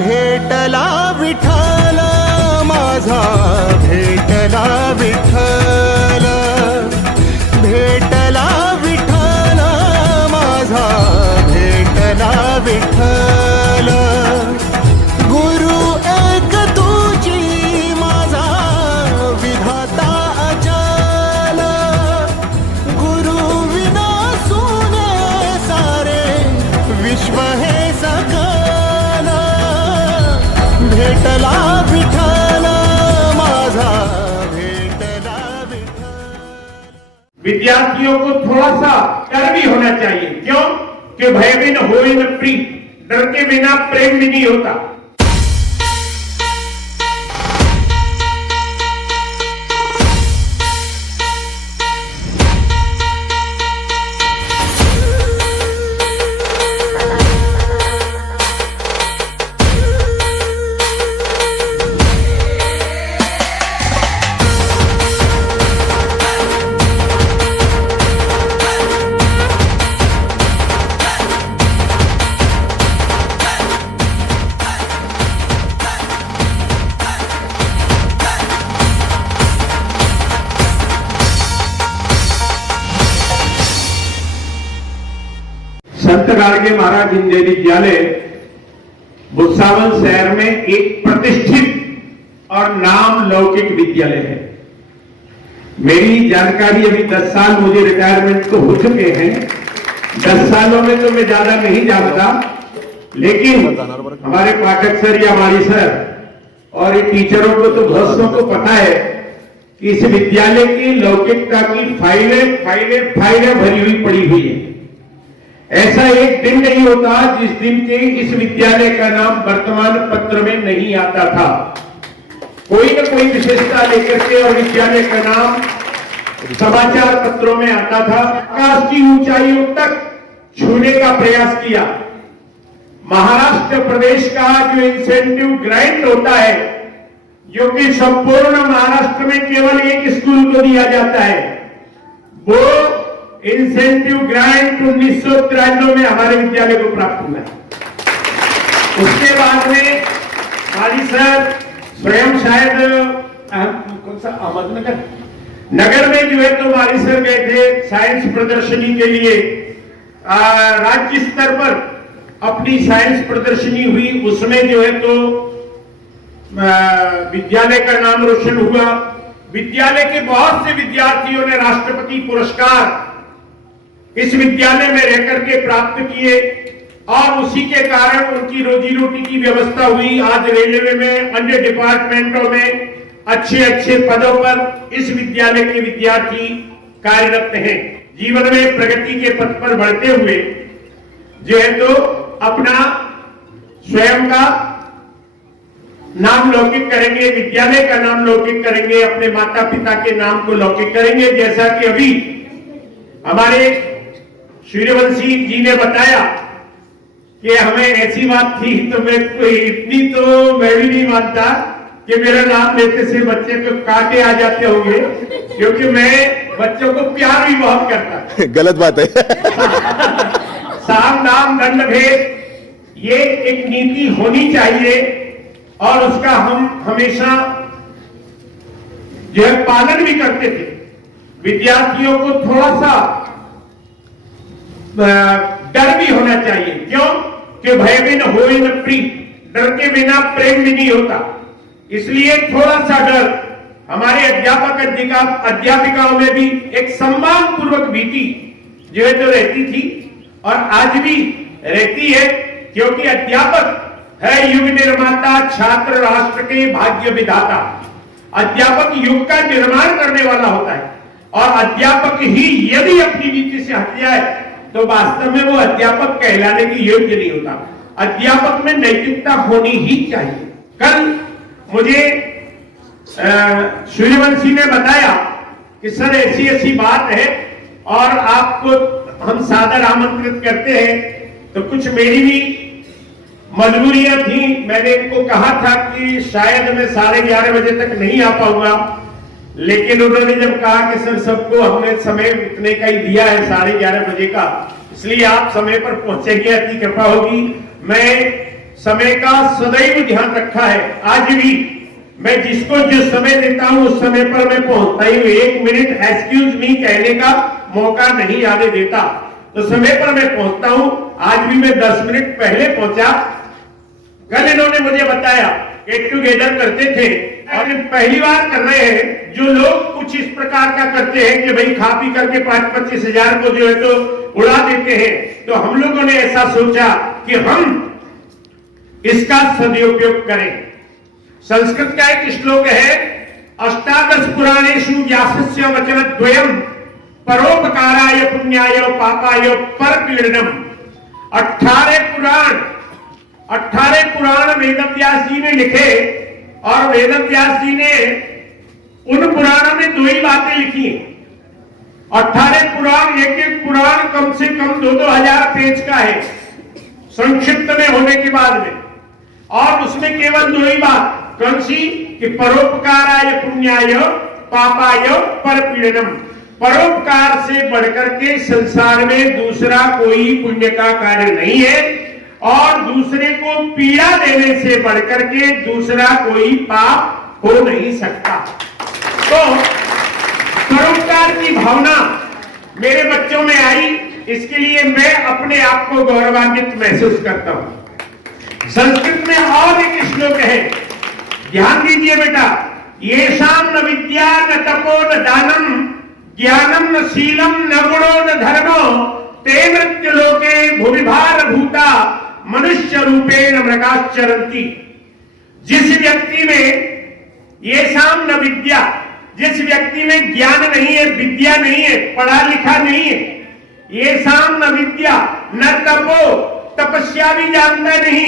भेटला विठ्ठल माझा, भेटला विठ्ठल, भेटला विठ्ठल माझा, भेटला विठ्ठल. गुरु एक तुझी माझा विधाता अचल, गुरु विना सुने सारे विश्व हे सकल. भेटला विठ्ठल माझा, भेटला विठ्ठल. विद्यार्थियों को थोड़ा सा डर भी होना चाहिए. क्यों? कि भय बिन होए न प्रीत, डर के बिना प्रेम भी नहीं होता. संत गाडगे महाराज हिंदी विद्यालय भुसावल शहर में एक प्रतिष्ठित और नाम लौकिक विद्यालय है. मेरी जानकारी अभी 10 साल मुझे रिटायरमेंट तो हो चुके हैं. 10 सालों में तो मैं ज्यादा नहीं जानता, लेकिन हमारे पाठक सर या हमारी सर और ये टीचरों को तो बहुत को पता है कि इस विद्यालय की लौकिकता की फाइलें भरी हुई पड़ी हुई है. ऐसा एक दिन नहीं होता जिस दिन के इस विद्यालय का नाम वर्तमान पत्र में नहीं आता था. कोई न कोई विशेषता लेकर के और विद्यालय का नाम समाचार पत्रों में आता था. आकाश की ऊंचाइयों तक छूने का प्रयास किया. महाराष्ट्र प्रदेश का जो इंसेंटिव ग्रांट होता है, जो कि संपूर्ण महाराष्ट्र में केवल एक स्कूल को दिया जाता है, वो इंसेंटिव ग्रांट 1993 में हमारे विद्यालय को प्राप्त हुआ. उसके बाद में माली सर स्वयं शायद कौन सा अहमदनगर नगर में जो है तो माली सर गए थे साइंस प्रदर्शनी के लिए. राज्य स्तर पर अपनी साइंस प्रदर्शनी हुई. उसमें जो है तो विद्यालय का नाम रोशन हुआ. विद्यालय के बहुत से विद्यार्थियों ने राष्ट्रपति पुरस्कार इस विद्यालय में रहकर के प्राप्त किए और उसी के कारण उनकी रोजी रोटी की व्यवस्था हुई. आज रेलवे में, अन्य डिपार्टमेंटों में अच्छे पदों पर इस विद्यालय के विद्यार्थी कार्यरत हैं. जीवन में प्रगति के पथ पर बढ़ते हुए जो है तो अपना स्वयं का नाम लौकिक करेंगे, विद्यालय का नाम लौकिक करेंगे, अपने माता पिता के नाम को लौकिक करेंगे. जैसा कि अभी हमारे सूर्यवंशी जी ने बताया कि हमें ऐसी बात थी, तो मैं इतनी तो मैं भी नहीं मानता कि मेरा नाम लेते से बच्चे को कांटे आ जाते होंगे, क्योंकि मैं बच्चों को प्यार भी बहुत करता. गलत बात है. साम दाम दंड भेद, ये एक नीति होनी चाहिए और उसका हम हमेशा जो है पालन भी करते थे. विद्यार्थियों को थोड़ा सा डर भी होना चाहिए. क्यों? कि भय बिन होए न प्रीत, डर के बिना प्रेम भी नहीं होता. इसलिए थोड़ा सा डर हमारे अध्यापिकाओं में भी एक सम्मान पूर्वक भीति जो है तो रहती थी और आज भी रहती है. क्योंकि अध्यापक है युग निर्माता, छात्र राष्ट्र के भाग्य विधाता. अध्यापक युग का निर्माण करने वाला होता है और अध्यापक ही यदि अपनी नीति से हट जाए तो वास्तव में वो अध्यापक कहलाने के योग्य नहीं होता. अध्यापक में नैतिकता होनी ही चाहिए. कल मुझे सूर्यवंशी ने बताया कि सर ऐसी बात है और आपको हम सादर आमंत्रित करते हैं. तो कुछ मेरी भी मजबूरियां थी. मैंने इनको कहा था कि शायद मैं 11:30 बजे तक नहीं आ पाऊंगा, लेकिन उन्होंने जब कहा कि सर सबको हमने समय इतने का ही दिया है 11:30 बजे का, इसलिए आप समय पर पहुंचेंगे, आपकी कृपा होगी. मैं समय का सदैव ध्यान रखा है। आज भी मैं जिसको जो समय देता हूं उस समय पर मैं पहुंचता ही हूं। 1 मिनट एक्सक्यूज मी कहने का मौका नहीं आने देता, तो समय पर मैं पहुंचता हूं। आज भी मैं 10 मिनट पहले पहुंचा। कल इन्होंने मुझे बताया गेट टुगेदर करते थे और पहली बार कर रहे हैं। जो लोग कुछ इस प्रकार का करते हैं कि भाई खा पी करके 5-25 हजार को जो है तो उड़ा देते हैं, तो हम लोगों ने ऐसा सोचा कि हम इसका सदुपयोग करें। संस्कृत का एक श्लोक है, अष्टादश पुराणेषु व्यासस्य वचनद्वयम् परोपकाराय पुण्याय पापाय परपीडनम्। 18 पुराण वेदव्यास जी ने लिखे और वेदव्यास जी ने उन पुराणों में 2 ही बातें लिखी हैं। 18 पुराण, एक पुराण कम से कम 2-2 हजार पेज का है संक्षिप्त में होने के बाद में, और उसमें केवल 2 ही बात। कौन सी? कि परोपकाराय पुण्याय पापाय परपीडनम्। परोपकार से बढ़कर के संसार में दूसरा कोई पुण्य का कार्य नहीं है, और दूसरे को पीड़ा देने से बढ़कर के दूसरा कोई पाप हो नहीं सकता। तो परोपकार की भावना मेरे बच्चों में आई, इसके लिए मैं अपने आप को गौरवान्वित महसूस करता हूं। संस्कृत में और एक श्लोक है, ध्यान दीजिए बेटा, येषां न विद्या न तपो न दानम ज्ञानम न शीलम न गुणो न धर्मो ते मृत्यु लोके भूमिभार भूता मनुष्य रूपेण मृगाश्चरन्ति। जिस व्यक्ति में येषां न विद्या, जिस व्यक्ति में ज्ञान नहीं है, विद्या नहीं है, पढ़ा लिखा नहीं है, येषां न विद्या न तपो, तपस्या भी जानता नहीं।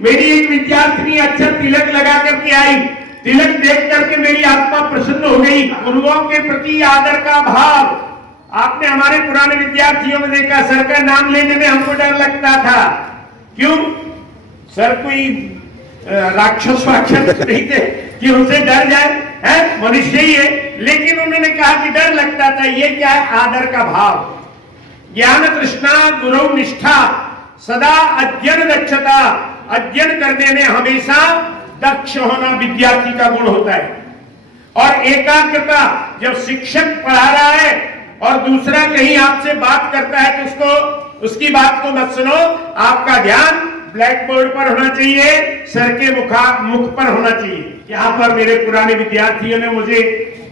मेरी एक विद्यार्थिनी अच्छा तिलक लगा करके आई, तिलक देख करके मेरी आत्मा प्रसन्न हो गई। गुरुओं के प्रति आदर का भाव। आपने हमारे पुराने विद्यार्थियों में देखा, सर का नाम लेने में हमको डर लगता था। क्यों? सर कोई राक्षस वाक्षस नहीं थे कि उनसे डर जाए, है मनुष्य ही है, लेकिन उन्होंने कहा कि डर लगता था। ये क्या है? आदर का भाव। ज्ञान तृष्णा गुरु निष्ठा सदा अध्ययन दक्षता। अध्ययन करने में हमेशा दक्ष होना विद्यार्थी का गुण होता है। और एकाग्रता, जब शिक्षक पढ़ा रहा है और दूसरा कहीं आपसे बात करता है तो उसको, उसकी बात को मत सुनो। आपका ध्यान ब्लैक बोर्ड पर होना चाहिए, सर के मुख पर होना चाहिए। यहाँ पर मेरे पुराने विद्यार्थियों ने मुझे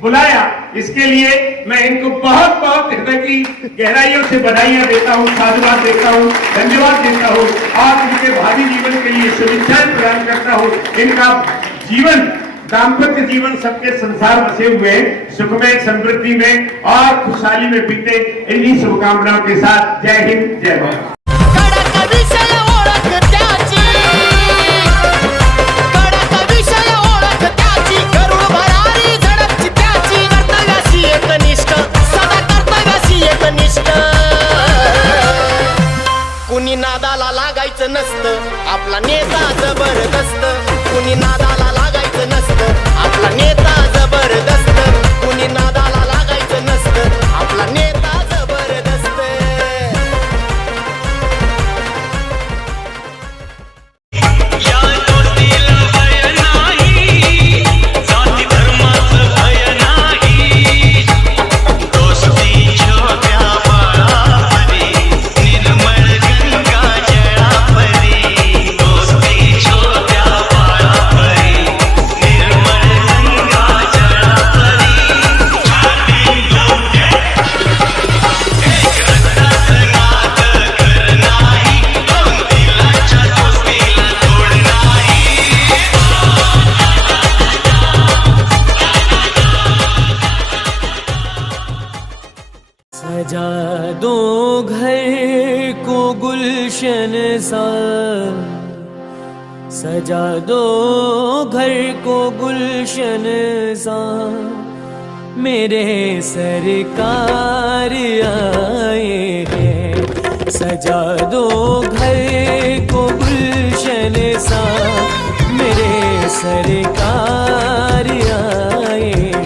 बुलाया, इसके लिए मैं इनको बहुत बहुत हृदय की गहराइयों से बधाइयां देता हूँ, साधुवाद देता हूँ, धन्यवाद देता हूँ और इनके भावी जीवन के लिए शुभेच्छाएं प्रदान करता हूँ। इनका जीवन, दाम्पत्य जीवन सबके संसार बसे हुए सुखमय, समृद्धि में और खुशहाली में बीते, इन्हीं शुभकामनाओं के साथ जय हिंद, जय भारत। कुणी नादाला लागायचं नसतं, आपला नेता जबरदस्त. कुणी नादाला लागायचं नसतं, आपला नेता जबरदस्त. कुणी नादाला लागायचं नसतं, आपला नेता जबरदस्त. या दोस्तीला भय नाही, जाती धर्माचं भय नाही. दोस्ती छोट्या बाळापरी, निर्मळ गंगा जळापरी. दोस्ती छोट्या बाळापरी, निर्मळ गंगा जळापरी. छाती डोक्यात एक रक्ताचं नातं घर नाही, दोन दिलाच्या दोस्तीला तोड नाही. सजा दो घर को गुलशन सा, सजा दो घर को गुलशन सा. मेरे सरकार आए हैं, सजा दो घर को गुलशन सा. मेरे सरकार आए हैं,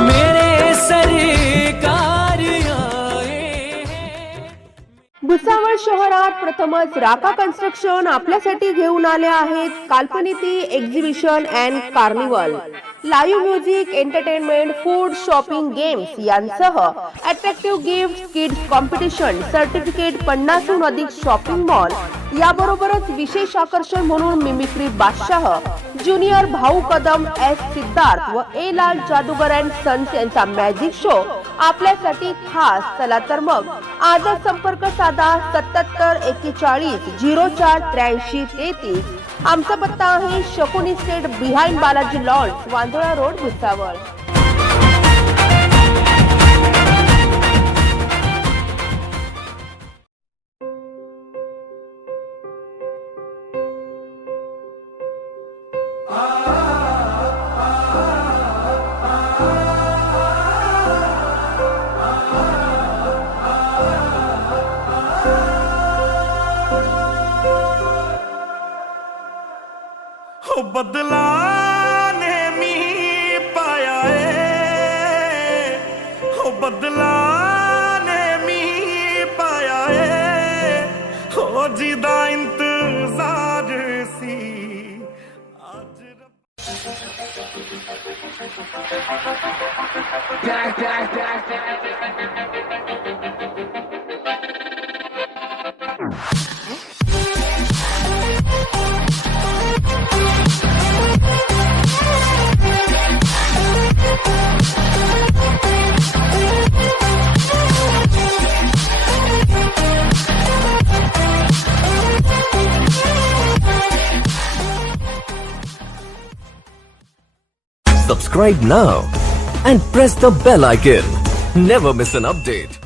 मेरे सरकार आए हैं. भुसावळ राजूर शहरात प्रथमच राका कन्स्ट्रक्शन आपल्यासाठी घेऊन आले आहेत Kalpaniki exhibition and carnival. Live music, entertainment, food, shopping, games यांसह attractive gift, kids competition, certificate, 50हून अधिक शॉपिंग मॉल, याबरोबरच विशेष आकर्षण म्हणून मिमिक्री बादशाह, ज्युनियर भाऊ कदम, एस सिद्धार्थ व ए लाल जादूगर अँड सन्स यांचा मॅजिक शो आपल्यासाठी खास. चला तर मग आजच संपर्क साधा 77 41 04 83 33. आमचा पत्ता आहे Shakuni state behind Balaji lawns, Wandola road, Bhusawal. हो बदला नेहमी पाया है, हो बदला नेहमी पाया है, हो जिदा इंतजार सी आज Subscribe now and press the bell icon. Never miss an update.